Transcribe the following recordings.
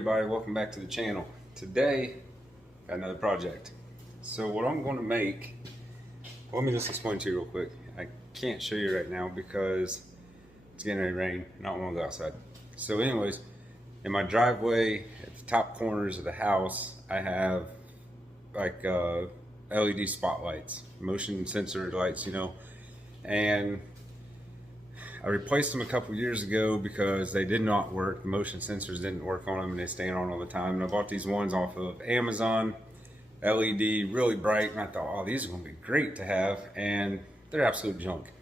everybody, welcome back to the channel. Today, got another project. So what I'm going to make, let me just explain to you real quick. I can't show you right now because it's getting ready to rain and I don't want to go outside. So anyways, in my driveway, at the top corners of the house, I have like LED spotlights, motion sensor lights, you know, and I replaced them a couple years ago because they did not work. The motion sensors didn't work on them and they stand on all the time. And I bought these ones off of Amazon, LED, really bright. And I thought, oh, these are gonna be great to have. And they're absolute junk.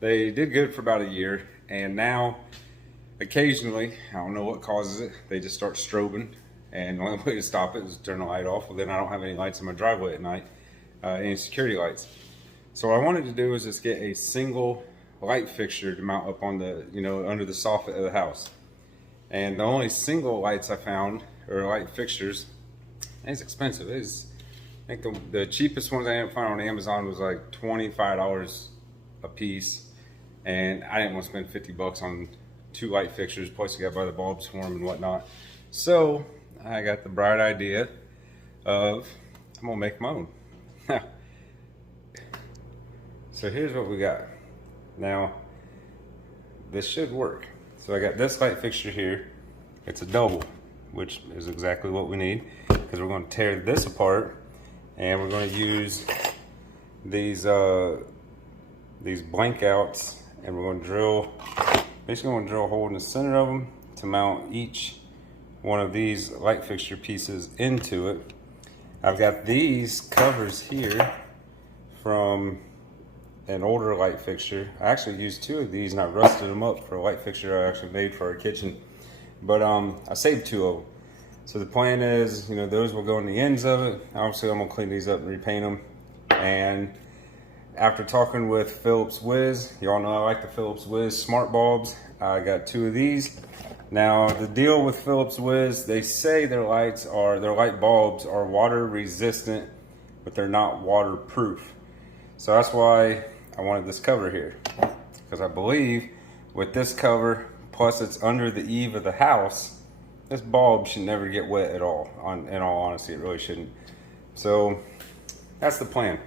They did good for about a year. And now, occasionally, I don't know what causes it, they just start strobing. And the only way to stop it is to turn the light off. Well, then I don't have any lights in my driveway at night, any security lights. So what I wanted to do is just get a single light fixture to mount up on the, you know, under the soffit of the house. And the only single lights I found, or light fixtures, and it's expensive. It's, I think the cheapest ones I found on Amazon was like $25 a piece. And I didn't want to spend 50 bucks on 2 light fixtures, plus you got to buy the bulbs for them and whatnot. So I got the bright idea of, I'm gonna make my own. So here's what we got. Now, this should work. So I got this light fixture here. It's a double, which is exactly what we need, because we're going to tear this apart and we're going to use these blank outs, and we're going to drill, basically going to drill a hole in the center of them to mount each one of these light fixture pieces into it. I've got these covers here from an older light fixture. I actually used 2 of these and I rusted them up for a light fixture I actually made for our kitchen. But I saved 2 of them. So the plan is, you know, those will go on the ends of it. Obviously I'm gonna clean these up and repaint them. And after talking with Philips Whiz, y'all know I like the Philips Whiz smart bulbs. I got 2 of these. Now the deal with Philips Whiz, they say their light bulbs are water resistant, but they're not waterproof. So that's why I wanted this cover here, because I believe with this cover, plus it's under the eave of the house, this bulb should never get wet at all. In all honesty, it really shouldn't. So that's the plan.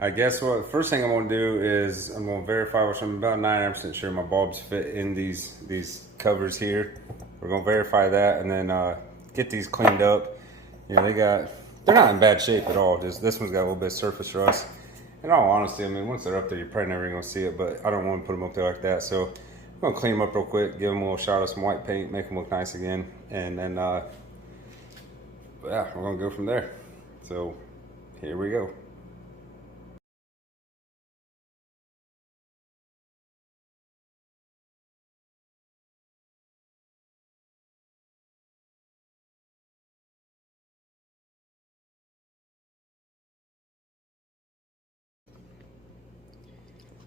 I guess what first thing I'm going to do is I'm going to verify, which I'm about 99% sure my bulbs fit in these covers here. We're going to verify that and then get these cleaned up. You know, they're not in bad shape at all. Just this one's got a little bit of surface rust. In all honesty, I mean, once they're up there, you're probably never going to see it, but I don't want to put them up there like that. So I'm going to clean them up real quick, give them a little shot of some white paint, make them look nice again, and then, yeah, we're going to go from there. So here we go.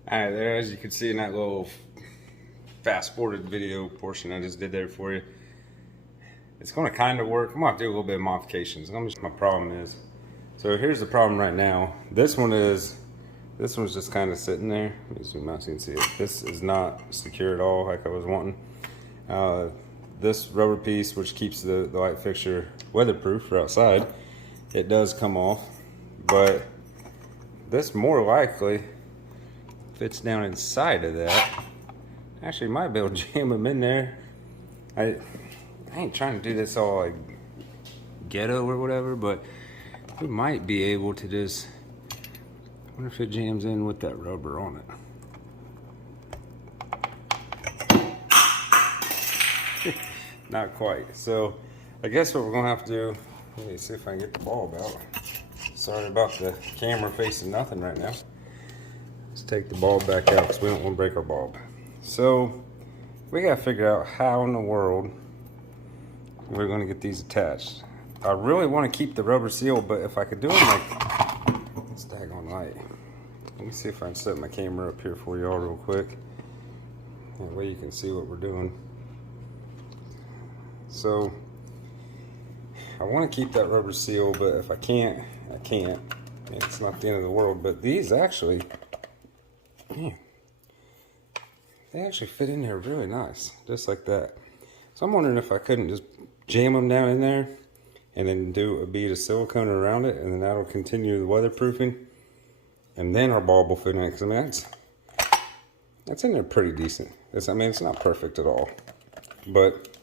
Alright, there, as you can see in that little fast forwarded video portion I just did there for you, it's going to kind of work. I'm going to have to do a little bit of modifications. My problem is, so here's the problem right now. This one's just kind of sitting there. Let me zoom out so you can see it. This is not secure at all like I was wanting. This rubber piece, which keeps the light fixture weatherproof for outside, it does come off, but this more likely fits down inside of that. Actually might be able to jam them in there. I ain't trying to do this all like ghetto or whatever, but we might be able to just, I wonder if it jams in with that rubber on it. Not quite. So I guess what we're gonna have to do, let me see if I can get the bulb out. Sorry about the camera facing nothing right now. Let's take the bulb back out because we don't want to break our bulb. So we got to figure out how in the world we're going to get these attached. I really want to keep the rubber seal, but if I could do them like this daggone light. Let me see if I can set my camera up here for y'all real quick. That way you can see what we're doing. So I want to keep that rubber seal, but if I can't, I can't. It's not the end of the world, but these actually, man, they actually fit in there really nice, just like that. So I'm wondering if I couldn't just jam them down in there, and then do a bead of silicone around it, and then that'll continue the weatherproofing. And then our bulb will fit in it, because I mean, that's in there pretty decent. I mean, it's not perfect at all, but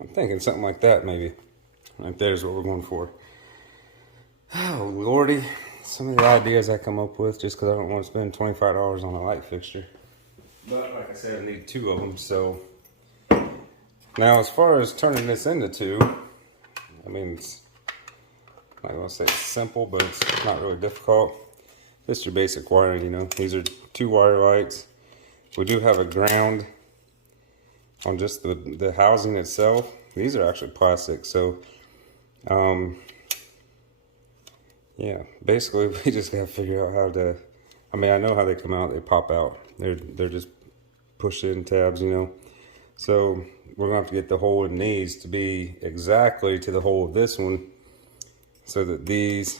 I'm thinking something like that maybe. Right there's what we're going for. Oh, Lordy. Some of the ideas I come up with just because I don't want to spend $25 on a light fixture. But like I said, I need 2 of them, so. Now, as far as turning this into 2, I mean, it's, I don't want to say it's simple, but it's not really difficult. Just your basic wiring, you know. These are 2 wire lights. We do have a ground on just the housing itself. These are actually plastic, so yeah, basically we just gotta figure out how to, I mean, I know how they come out, they pop out. They're just push-in tabs, you know. So we're gonna have to get the hole in these to be exactly to the hole of this one, so that this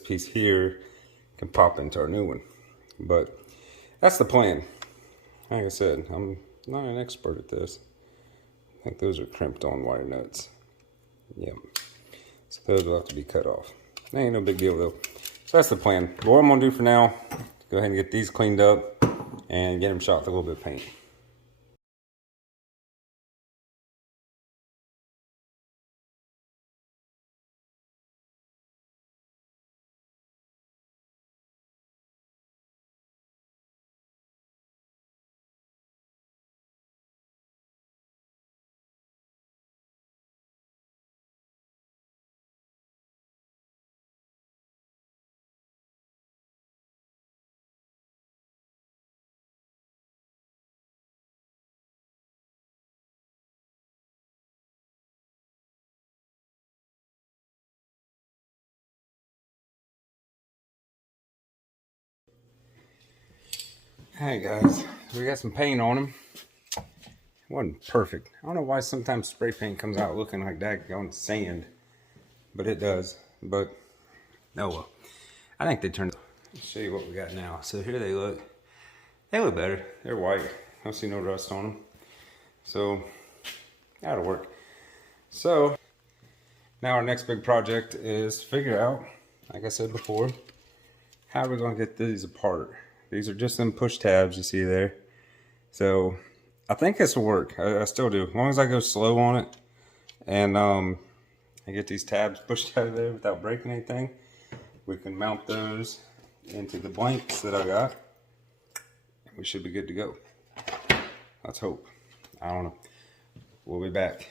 piece here can pop into our new one. But that's the plan. Like I said, I'm not an expert at this. I think those are crimped on wire nuts. Yep. So those will have to be cut off. Ain't no big deal though. So that's the plan. But what I'm gonna do for now, go ahead and get these cleaned up and get them shot with a little bit of paint. Hey guys, we got some paint on them. It wasn't perfect. I don't know why sometimes spray paint comes out looking like daggone sand, but it does. But oh well. I think they turned. Let's show you what we got now. So here they look. They look better. They're white. I don't see no rust on them. So that'll work. So now our next big project is to figure out, like I said before, how we're going to get these apart. These are just some push tabs you see there. So I think this will work. I still do. As long as I go slow on it and I get these tabs pushed out of there without breaking anything, we can mount those into the blanks that I got. We should be good to go. Let's hope. I don't know. We'll be back.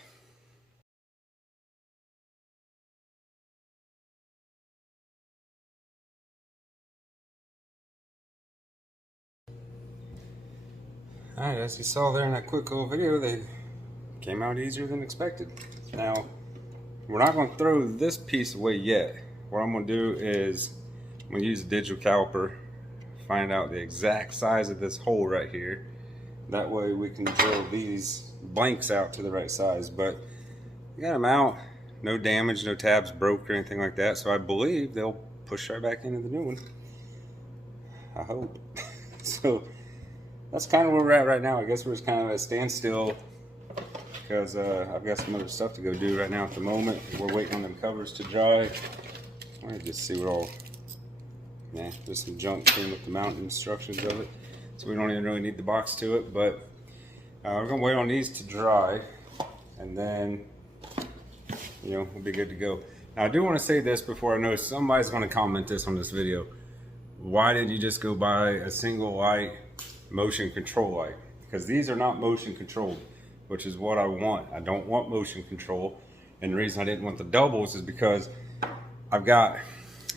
Alright, as you saw there in that quick little video, they came out easier than expected. Now, we're not going to throw this piece away yet. What I'm going to do is, I'm going to use a digital caliper, find out the exact size of this hole right here. That way we can drill these blanks out to the right size. But I got them out, no damage, no tabs broke or anything like that. So I believe they'll push right back into the new one. I hope. So that's kind of where we're at right now. I guess we're just kind of at a standstill because I've got some other stuff to go do right now at the moment. We're waiting on them covers to dry. I might just see what all, just some junk came with the mounting instructions of it. So we don't even really need the box to it, but we're gonna wait on these to dry and then, we'll be good to go. Now I do want to say this before I know somebody's gonna comment this on this video. Why did you just go buy a single light motion control light? Because these are not motion controlled, which is what I want. I don't want motion control, and the reason I didn't want the doubles is because I've got,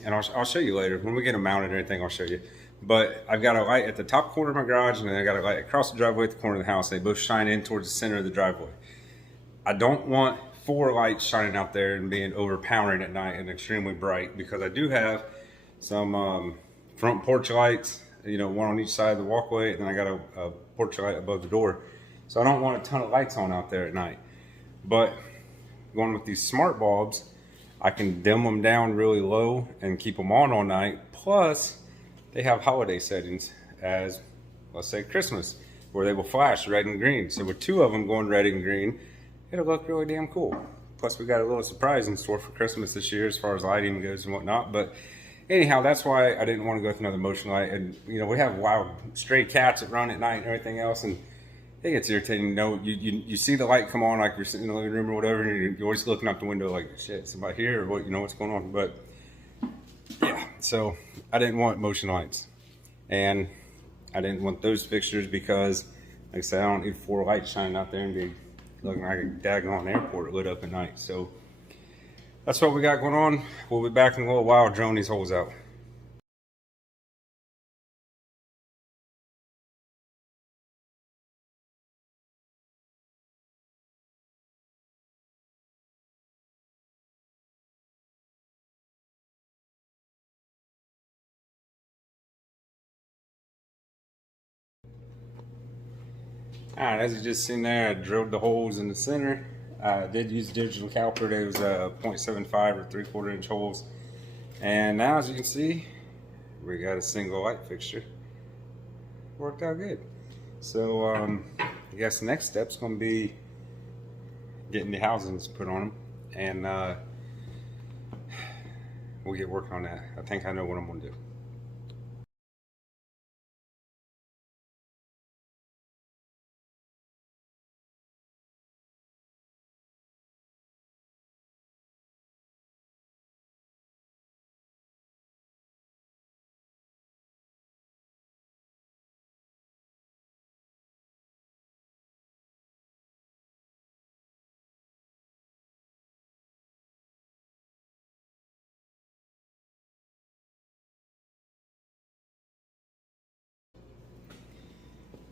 and I'll show you later when we get them mounted and everything, I'll show you, but I've got a light at the top corner of my garage and then I got a light across the driveway at the corner of the house. They both shine in towards the center of the driveway. I don't want 4 lights shining out there and being overpowering at night and extremely bright, because I do have some front porch lights, one on each side of the walkway, and then I got a porch light above the door. So I don't want a ton of lights on out there at night. But going with these smart bulbs, I can dim them down really low and keep them on all night. Plus, they have holiday settings as, let's say, Christmas, where they will flash red and green. So with 2 of them going red and green, it'll look really damn cool. Plus we got a little surprise in store for Christmas this year as far as lighting goes and whatnot. But anyhow, that's why I didn't want to go with another motion light. And you know, we have wild stray cats that run at night and everything else, and it gets irritating. You know, you see the light come on like you're sitting in the living room or whatever, and you're always looking out the window like, shit, somebody here or what, you know, what's going on. But yeah, so I didn't want motion lights, and I didn't want those fixtures because, like I said, I don't need 4 lights shining out there and be looking like a daggone airport lit up at night. So that's what we got going on. We'll be back in a little while drilling these holes out. Alright, as you just seen there, I drilled the holes in the center. I did use digital caliper. It was 0.75 or 3/4 inch holes. And now, as you can see, we got a single light fixture. Worked out good. So I guess the next step's going to be getting the housings put on them, and we'll get working on that. I think I know what I'm going to do.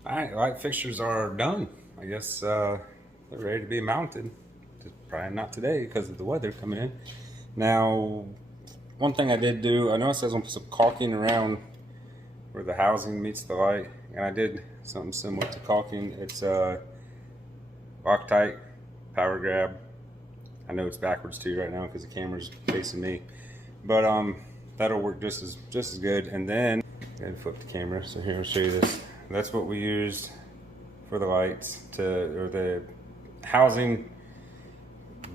Alright, light fixtures are done. I guess they're ready to be mounted. Probably not today because of the weather coming in. Now, one thing I did do, I know it says I'm put some caulking around where the housing meets the light, and I did something similar to caulking. It's Loctite Power Grab. I know it's backwards to you right now because the camera's facing me, but that'll work just as good. And then and flip the camera. So here, I'll show you this. That's what we used for the lights or the housing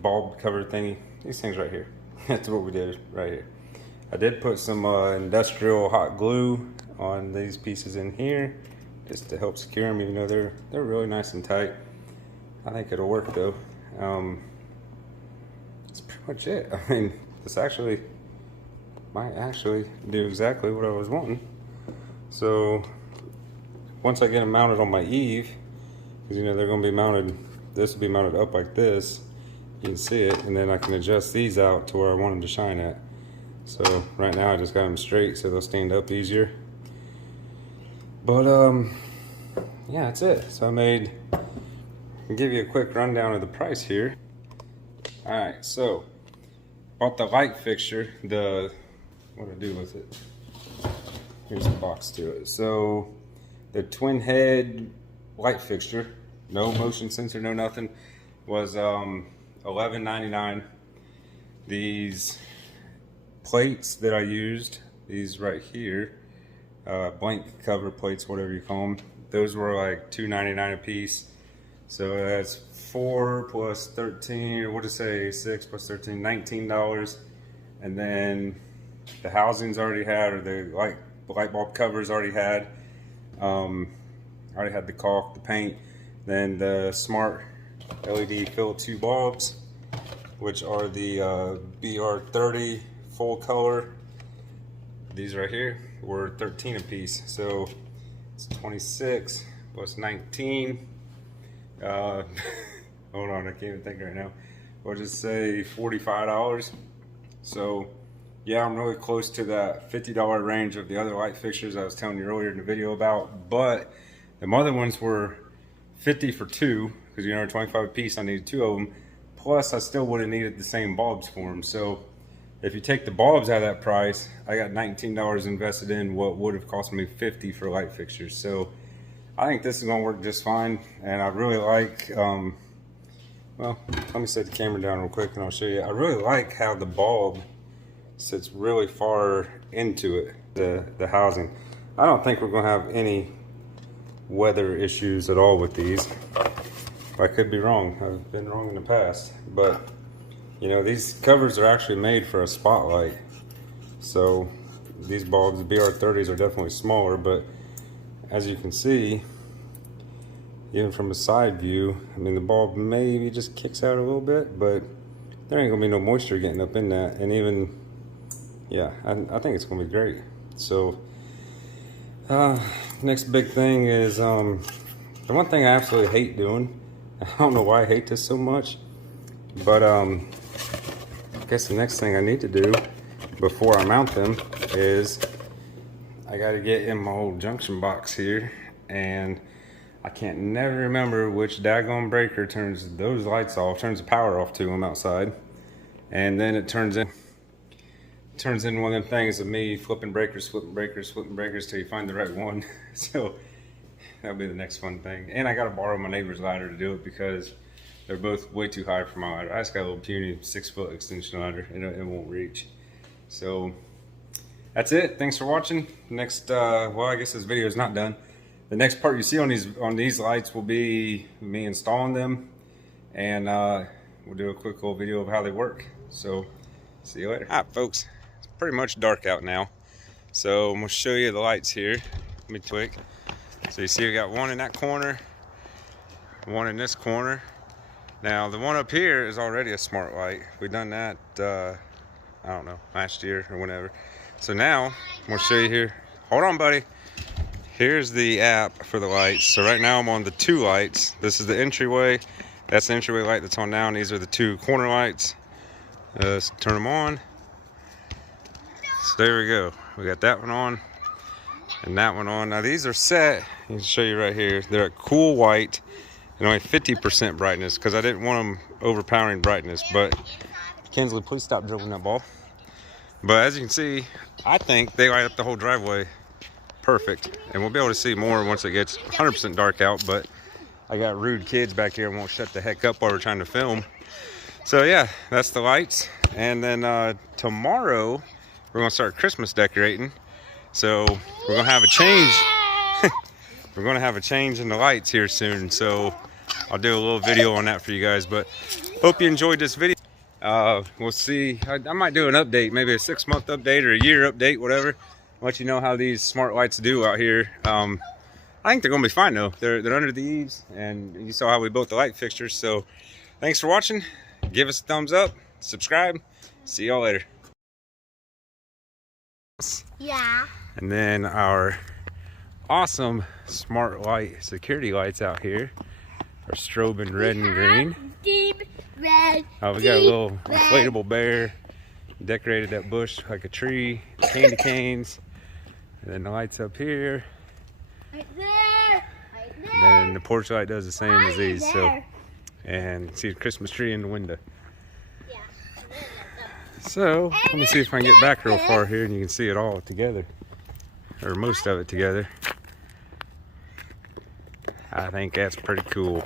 bulb cover thingy. These things right here. That's what we did right here. I did put some industrial hot glue on these pieces in here just to help secure them, even though they're really nice and tight. I think it'll work though. That's pretty much it. I mean, this might actually do exactly what I was wanting. So once I get them mounted on my eave, because you know they're going to be mounted, this will be mounted up like this, you can see it, and then I can adjust these out to where I want them to shine at. So right now I just got them straight so they'll stand up easier. But yeah, that's it. So I'll give you a quick rundown of the price here. Alright, so bought the light fixture, what do I do with it? Here's a box to it. So the twin head light fixture, no motion sensor, no nothing, was $11.99. These plates that I used, these right here, blank cover plates, whatever you call them, those were like $2.99 a piece. So that's 4 plus 13, or what to say, 6 plus 13, $19. And then the housings already had, or the light bulb covers already had. I already had the caulk, the paint, then the smart LED Philips Hue bulbs, which are the BR30 full color. These right here were 13 a piece, so it's 26 plus 19. Hold on, I can't even think right now. We'll just say $45. So yeah, I'm really close to that $50 range of the other light fixtures I was telling you earlier in the video about, but the other ones were 50 for 2, because you know, 25 a piece, I needed 2 of them. Plus, I still would have needed the same bulbs for them. So if you take the bulbs out of that price, I got $19 invested in what would have cost me $50 for light fixtures. So I think this is going to work just fine, and I really like, well, let me set the camera down real quick and I'll show you. I really like how the bulb sits really far into it, the housing. I don't think we're going to have any weather issues at all with these. I could be wrong. I've been wrong in the past, but you know, these covers are actually made for a spotlight. So these bulbs, the BR30s, are definitely smaller, but as you can see, even from a side view, I mean, the bulb maybe just kicks out a little bit, but there ain't gonna be no moisture getting up in that. And even, yeah, I think it's gonna be great. So next big thing is the one thing I absolutely hate doing. I don't know why I hate this so much, but I guess the next thing I need to do before I mount them is I got to get in my old junction box here, and I can't never remember which daggone breaker turns those lights off, turns the power off to them outside, and then it turns in one of them things of me flipping breakers till you find the right one. So that'll be the next fun thing. And I got to borrow my neighbor's ladder to do it because they're both way too high for my ladder. I just got a little puny 6-foot extension ladder, and it won't reach. So that's it. Thanks for watching. Next, well, I guess this video is not done. The next part you see on these lights will be me installing them, and we'll do a quick little video of how they work. So see you later. All right, folks. It's pretty much dark out now, so I'm gonna show you the lights here. Let me quick. So you see we got one in that corner, one in this corner. Now the one up here is already a smart light. We done that, I don't know, last year or whenever. So now I'm gonna show you here. Hold on, buddy. Here's the app for the lights. So right now I'm on the 2 lights. This is the entryway. That's the entryway light that's on now, and these are the 2 corner lights. Let's turn them on. So there we go. We got that one on and that one on. Now these are set, I can show you right here. They're at cool white and only 50% brightness because I didn't want them overpowering brightness. But Kinsley, please stop dribbling that ball. But as you can see, I think they light up the whole driveway perfect, and we'll be able to see more once it gets 100% dark out. But I got rude kids back here and won't shut the heck up while we're trying to film. So yeah, that's the lights. And then tomorrow we're gonna start Christmas decorating. So we're gonna have a change. We're gonna have a change in the lights here soon. So I'll do a little video on that for you guys. But hope you enjoyed this video. We'll see. I might do an update, maybe a 6-month update or a year update, whatever. Let you know how these smart lights do out here. I think they're gonna be fine though. They're under the eaves, and you saw how we built the light fixtures. So thanks for watching. Give us a thumbs up, subscribe. See y'all later. Yeah. And then our awesome smart light security lights out here are strobing red and green. Deep red. We got a little inflatable bear. Decorated that bush like a tree. Candy canes. And then the lights up here. Right there. Right there. And then the porch light does the same as these. There. So, and see the Christmas tree in the window. Yeah. So let me see if I can get back real far here and you can see it all together, or most of it together. I think that's pretty cool.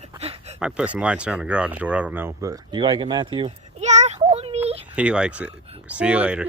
Might put some lights around the garage door, I don't know. But you like it, Matthew? Yeah, hold me. He likes it. See you later.